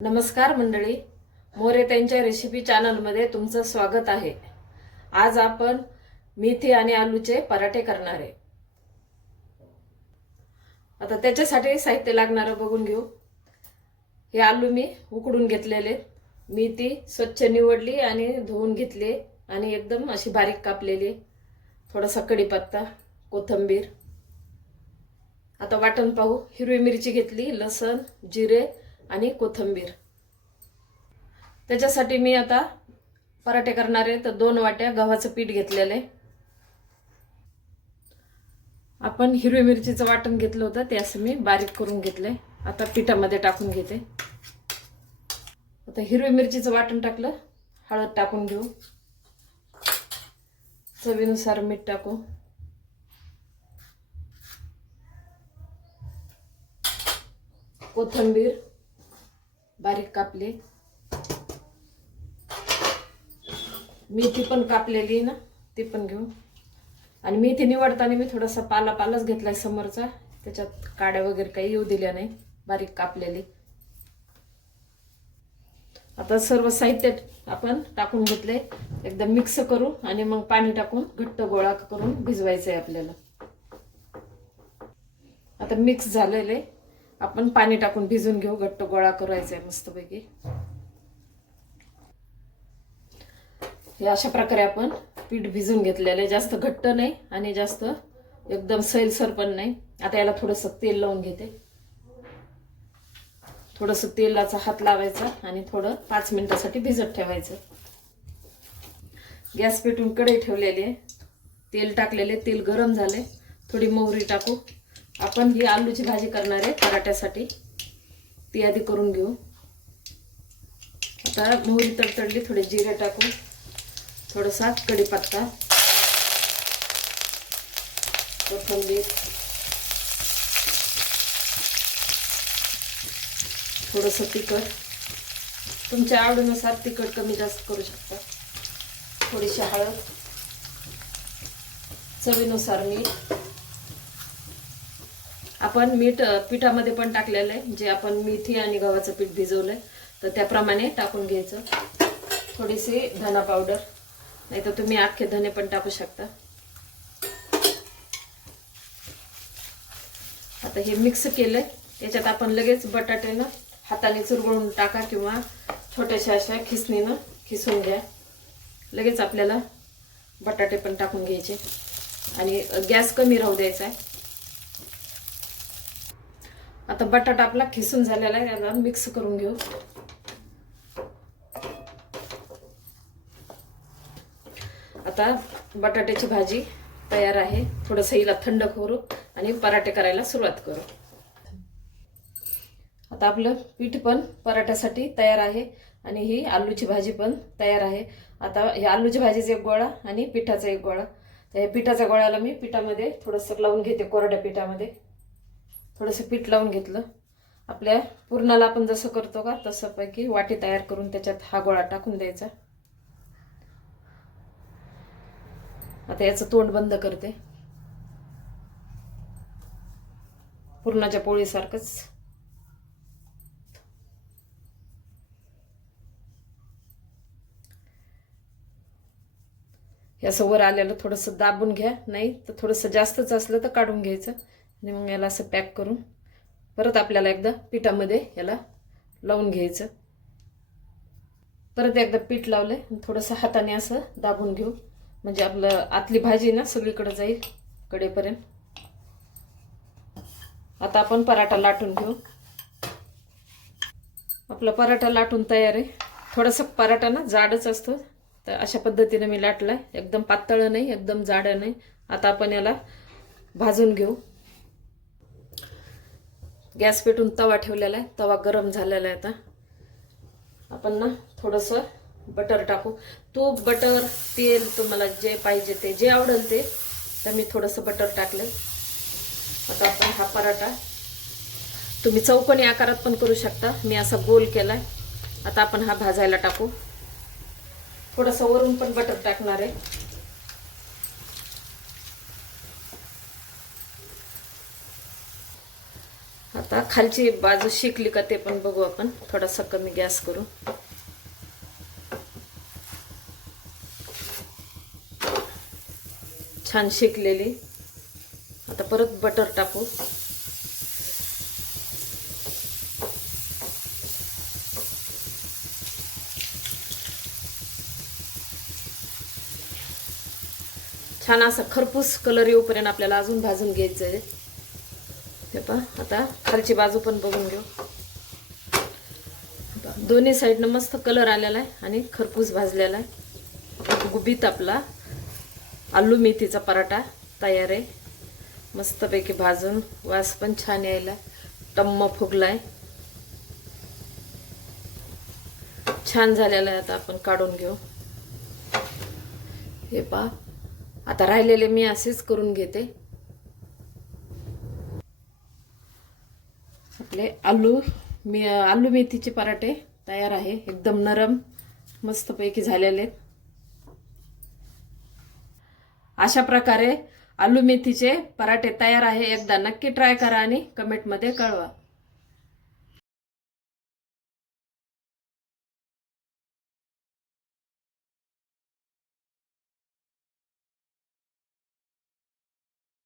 नमस्कार मंडळी, मोरे त्यांच्या रेसिपी चॅनलमध्ये तुमचं स्वागत आहे। आज आपण मेथी आणि आलूचे पराठे करणार आहे। आता त्याच्यासाठी साहित्य लागणार बघून घेऊ। हे आलू मी उकडून घेतलेले, मेथी स्वच्छ निवडली आणि धुवून घेतली आणि एकदम अशी बारीक कापलेली, थोडासा कढीपत्ता, कोथिंबीर। आता वाटण पाहू। हिरवी मिरची घेतली, लसूण, जिरे आणि कोथिंबीर। त्याच्यासाठी मी आता पराठे करणार आहे, तर 2 वाट्या गव्हाचं पीठ घेतलेले। आपण हिरवी मिरचीचं वाटण घेतलं होतं ते असं मी बारीक करून घेतले। आता पिठामध्ये टाकून घेते। आता हिरवी मिरचीचं वाटण टाकलं, हळद टाकून घेऊ, चवीनुसार मीठ टाकू, कोथिंबीर बारीक कापली, मेथी पण कापलेली ना ती पण घेऊ। आणि मेथी निवडताना मी थोडासा पालाच घेतलाय समोरचा, त्याच्यात काड्या वगैरे काही येऊ दिल्या नाही, बारीक कापलेली। आता सर्व साहित्य आपण टाकून घेतले, एकदम मिक्स करू आणि मग पाणी टाकून घट्ट गोळा करून भिजवायचं आहे आपल्याला। आता मिक्स झालेले आपण पाणी टाकून भिजून घेऊ, घट्ट गोळा करायचा आहे मस्तपैकी। हे अशा प्रकारे आपण पीठ भिजून घेतलेले, जास्त घट्ट नाही आणि जास्त एकदम सैलसर पण नाही। आता याला थोडंसं तेल लावून घेते, थोडंसं तेलाचा हात लावायचा आणि थोडं 5 मिनिटासाठी भिजत ठेवायचं। गॅस पेटून कढई ठेवलेली आहे, तेल टाकलेले, तेल गरम झाले, थोडी मोहरी टाकू। आपण ही आलूची भाजी करणार आहे पराठ्यासाठी, ती आधी करून घेऊ। आता मोहरी तडतडली, थोडे जिरे टाकू, थोडासा कढीपत्ता, कोथिंबीर, थोडंसं तिखट, तुमच्या आवडीनुसार तिखट कमी जास्त करू शकता, थोडीशी हळद, चवीनुसार मीठ। आपण मीठ पिठामध्ये पण टाकलेलं आहे, जे आपण मेथी आणि गव्हाचं पीठ भिजवलंय तर त्याप्रमाणे टाकून घ्यायचं। थोडीशी धना पावडर, नाही तर तुम्ही अख्खे धने पण टाकू शकता। आता हे मिक्स केलंय, याच्यात आपण लगेच बटाटे ना हाताने चुरगळून टाका किंवा छोट्याशा अशा खिसणीनं खिसून घ्या। लगेच आपल्याला बटाटे पण टाकून घ्यायचे आणि गॅस कमी राहू द्यायचा आहे। आता बटाटा आपला खिसून झालेला आहे, याला मिक्स करून घेऊ। आता बटाट्याची भाजी तयार आहे, थोडंसं हिला थंड करू आणि पराठे करायला सुरुवात करू। आता आपलं पीठ पण पराठ्यासाठी तयार आहे आणि ही आलूची भाजी पण तयार आहे। आता हे आलूची भाजीचा एक गोळा आणि पिठाचा एक गोळा, तर हे पिठाच्या गोळ्याला मी पिठामध्ये थोडंसं लावून घेते, कोरड्या पिठामध्ये थोडंसं पीठ लावून घेतलं। आपल्या पुरणाला आपण जसं करतो का तसं पैकी वाटी तयार करून त्याच्यात हा गोळा टाकून द्यायचा। आता याचं तोंड बंद करते, पुरणाच्या पोळीसारखंच। हे असं वर आलेलं थोडंसं दाबून घ्या, नाही तर थोडंसं जास्तच असलं तर काढून घ्यायचं आणि मग याला असं पॅक करून परत आपल्याला एकदा पिठामध्ये याला लावून घ्यायचं। परत एकदा पीठ लावलंय, थोडंसं हाताने असं दाबून घेऊ, म्हणजे आपलं आतली भाजी ना सगळीकडे जाईल कडेपर्यंत। आता आपण पराठा लाटून घेऊ। आपला पराठा लाटून तयार आहे। थोडासा पराठा ना जाडच असतो, तर अशा पद्धतीने मी लाटलाय, एकदम पातळ नाही एकदम जाड नाही। आता आपण याला भाजून घेऊ। गॅस पेटून तवा ठेवलेला आहे, तवा गरम झालेला आहे। आता आपण ना थोडंसं बटर टाकू, तूप, बटर, तेल, तुम्हाला जे पाहिजे ते, जे आवडेल ते, तर मी थोडंसं बटर टाकलं। आता आपण हा पराठा तुम्ही चौकोनी आकारात पण करू शकता, मी असा गोल केलाय। आता आपण हा भाजायला टाकू, थोडंसं वरून पण बटर टाकणार आहे। आता खालची बाजू शेकली का ते पण बघू आपण. थोडासा कमी गॅस करू. छान शेकलेली. आता परत बटर टाकू. छान असा खरपूस कलर येऊपर्यंत आपल्याला अजून भाजून घ्यायचं आहे. हे पहा, आता खालची बाजू पण बघून घेऊ. दोन्ही साईडनं मस्त कलर आलेला आहे आणि खरपूस भाजलेला आहे. गुबीत आपला आलू मेथीचा पराठा तयार आहे. मस्तपैकी भाजून वास पण छान यायला टम्म फुगलाय. छान झालेला आहे. आता आपण काढून घेऊ. हे पहा, आता राहिलेले मी असेच करून घेते. आपले आलू मेथीचे पराठे तयार आहे. एकदम नरम मस्तपैकी झालेले. अशा प्रकारे आलू मेथीचे पराठे तयार आहे. एकदा नक्की ट्राय करा आणि कमेंटमध्ये कळवा.